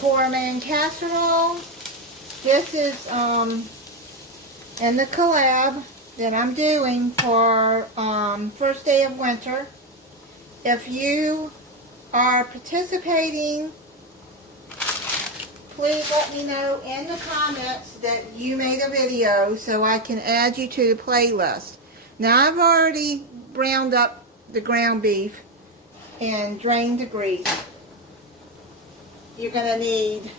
pour them in casserole. This is in the collab that I'm doing for first day of winter. If you are participating, please let me know in the comments that you made a video so I can add you to the playlist. Now I've already browned up the ground beef and drained the grease. You're going to need,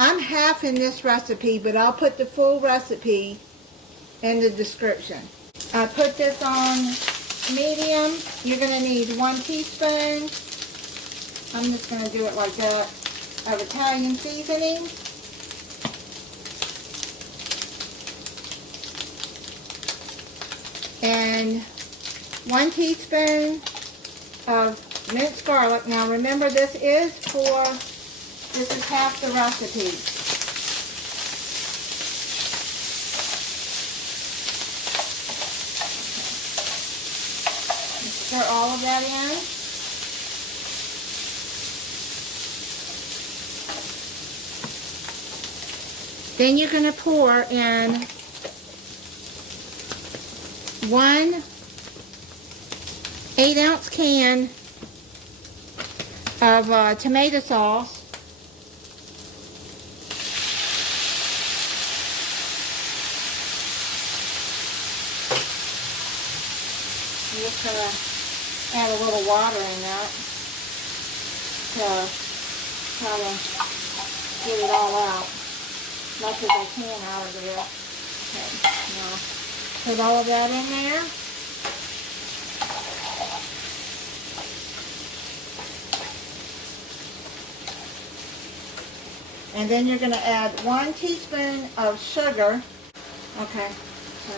I'm half in this recipe, but I'll put the full recipe in the description. I put this on medium. You're going to need 1 teaspoon. I'm just going to do it like that, of Italian seasoning. And 1 teaspoon of minced garlic. Now remember, this is half the recipe. Stir all of that in. Then you're going to pour in 1 8-ounce can of tomato sauce. I'm just going to add a little water in that to try to get it all out, much as I can out of there. Okay, now put all of that in there. And then you're going to add 1 teaspoon of sugar. Okay, so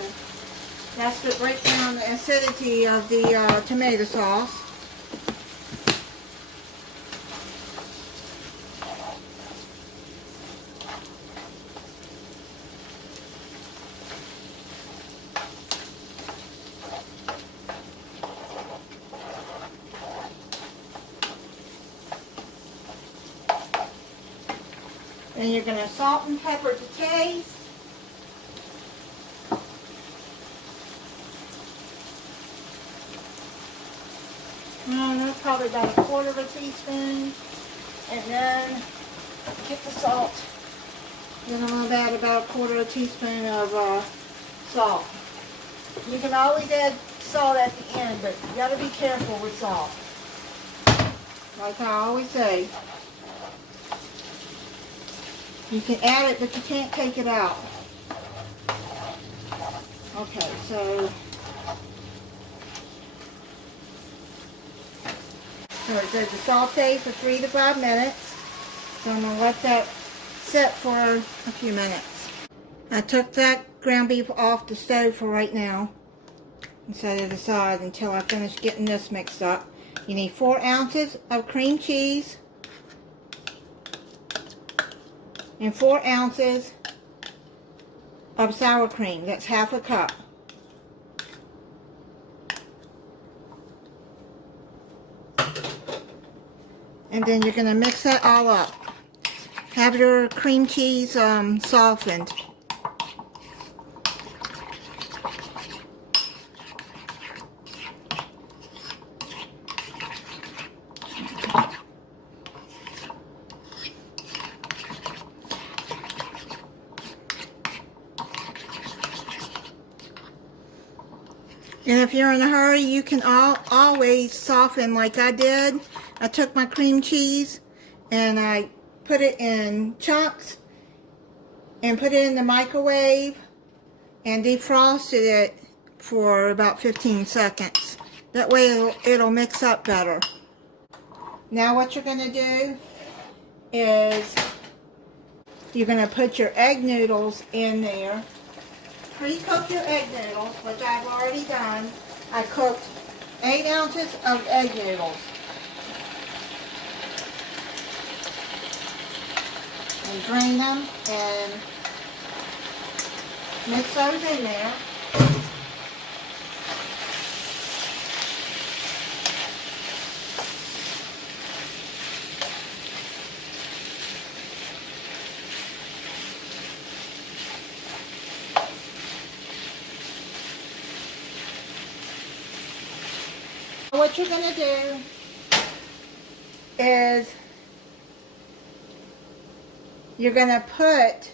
that's to break down the acidity of the tomato sauce. Then you're going to salt and pepper to taste. That's probably about 1/4 teaspoon. And then get the salt. Then I'm going to add about 1/4 teaspoon of salt. You can always add salt at the end, but you got to be careful with salt. Like I always say. You can add it, but you can't take it out. Okay, so it says to saute for 3 to 5 minutes. So I'm going to let that sit for a few minutes. I took that ground beef off the stove for right now and set it aside until I finish getting this mixed up. You need 4 ounces of cream cheese and 4 ounces of sour cream. That's 1/2 cup. And then you're going to mix that all up. Have your cream cheese softened. And if you're in a hurry, you can always soften like I did. I took my cream cheese and I put it in chunks and put it in the microwave and defrosted it for about 15 seconds. That way it'll mix up better. Now what you're going to do is you're going to put your egg noodles in there. Pre-cook your egg noodles, which I've already done. I cooked 8 ounces of egg noodles. And drain them and mix those in there. What you're going to do is you're going to put,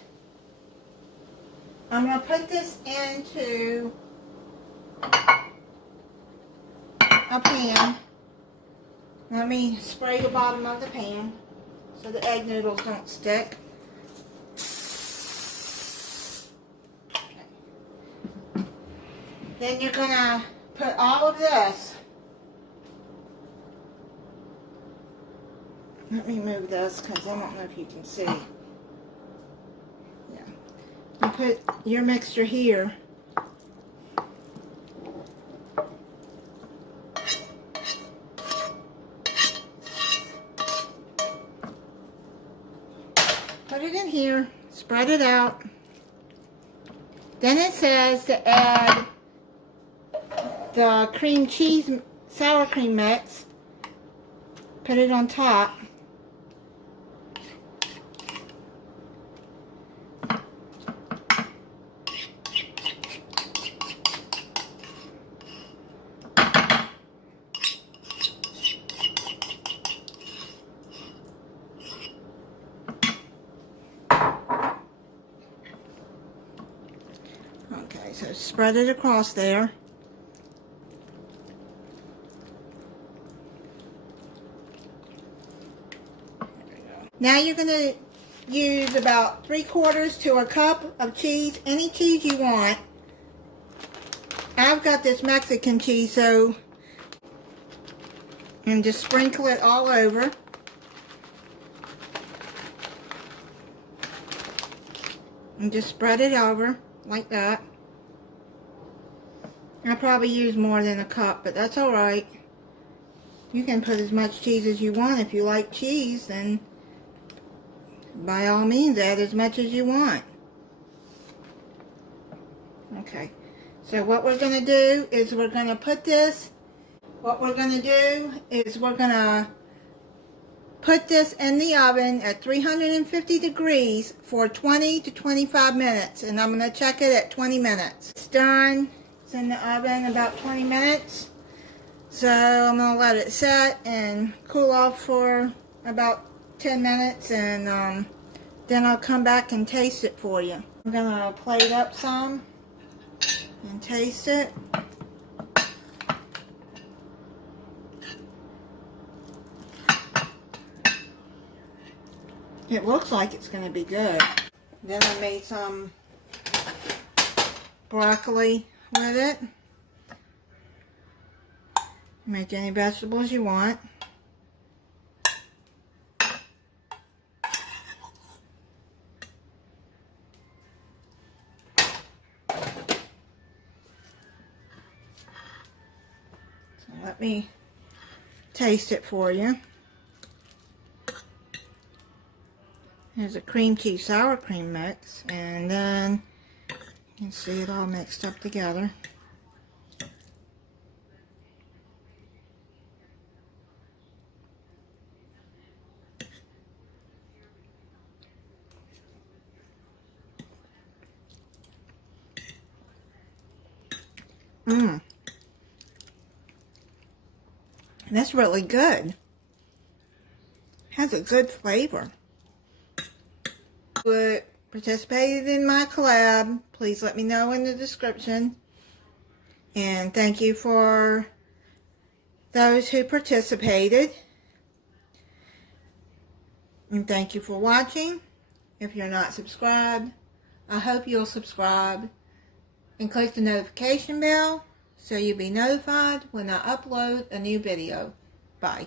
I'm going to put this into a pan. Let me spray the bottom of the pan so the egg noodles don't stick. Okay. Then you're going to put all of this. Let me move this because I don't know if you can see. Yeah. You put your mixture here. Put it in here, spread it out. Then it says to add the cream cheese sour cream mix. Put it on top. Okay, so spread it across there. Now you're going to use about 3/4 to a cup of cheese, any cheese you want. I've got this Mexican cheese, so and just sprinkle it all over. And just spread it over like that. I probably use more than a cup, but that's alright. You can put as much cheese as you want. If you like cheese, then by all means add as much as you want. Okay, so what we're going to do is we're going to put this, what we're going to do is we're going to put this in the oven at 350 degrees for 20 to 25 minutes. And I'm going to check it at 20 minutes. It's done. It's in the oven about 20 minutes. So I'm going to let it set and cool off for about 10 minutes. And then I'll come back and taste it for you. I'm going to plate up some and taste it. It looks like it's going to be good. Then I made some broccoli with it. Make any vegetables you want. So let me taste it for you. There's a cream cheese sour cream mix, and then you can see it all mixed up together. That's really good. Has a good flavor. Participated in my collab, please let me know in the description. And thank you for those who participated. And thank you for watching. If you're not subscribed, I hope you'll subscribe and click the notification bell so you'll be notified when I upload a new video. Bye.